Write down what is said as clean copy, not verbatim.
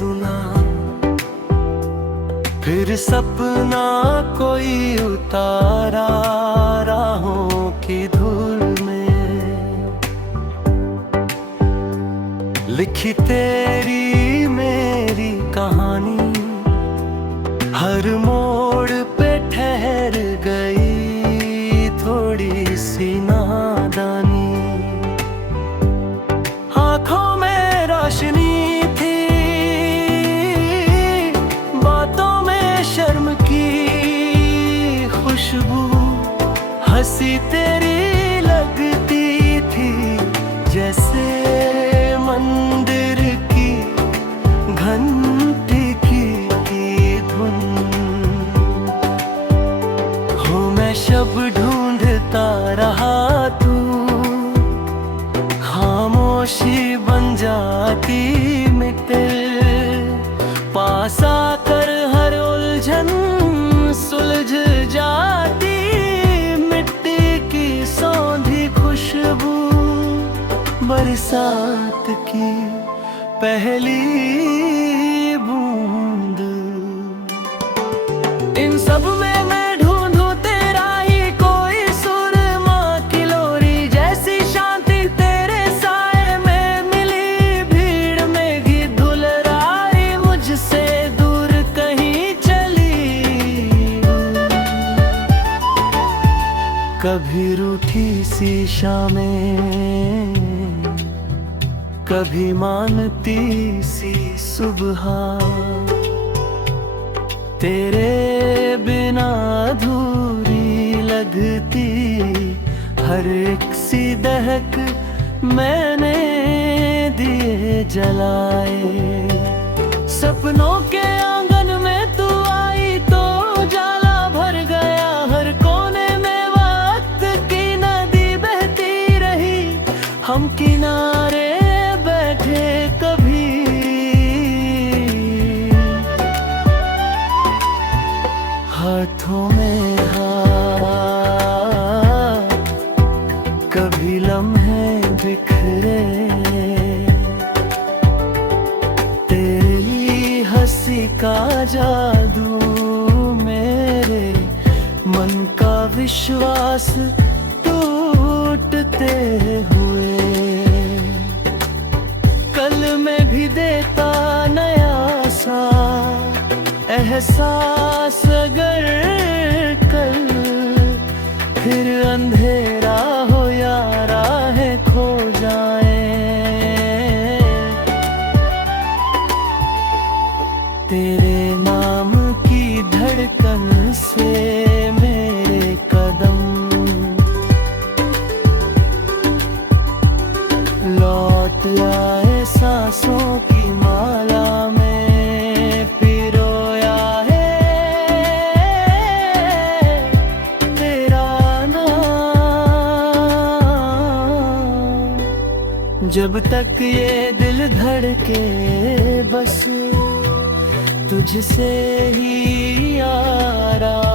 सुना, फिर सपना कोई उतारा राहों की धूल में। लिखी तेरी मेरी कहानी हर मोड़ पे ठहर गई थोड़ी सी नादानी। आँखों में रोशनी थी, बातों में शर्म की खुशबू, हंसी तेरी लगती थी जैसे मंदिर की घंटी की धुन। हो मैं शब ढूंढता रहा, तू खामोशी बन जाती मिटे। पास आकर हर उलझन सुलझ जाती, मिट्टी की सौंधी खुशबू, बरसात की पहली बूंद। इन सब में मैं ढूंढूं तेरा ही कोई सुर, माँ की लोरी जैसी शांति तेरे साए में मिली। भीड़ में भी धुलराई मुझसे दूर कहीं चली। कभी रूठी सी शामें, कभी मानती सी सुबह, तेरे बिना अधूरी लगती हर एक सी दहक। मैंने दिए जलाए सपनों के आंगन में, तू आई तो उजाला भर गया। हर कोने में वक्त की नदी बहती रही, हम किनारे बैठे कभी। हाथों में हाथ, कभी लम्हे बिखरे, तेरी हंसी का जादू मेरे मन का विश्वास टूटते हुए। कल मैं भी देता नया सा एहसास, अगर कल फिर अंधेरा हो या राहें खो जाए। तेरे नाम की धड़कन से मेरे कदम लौट आए सांसों की माला में पिरोया है तेरा नाम। जब तक ये दिल धड़के बस तुझसे ही यारा।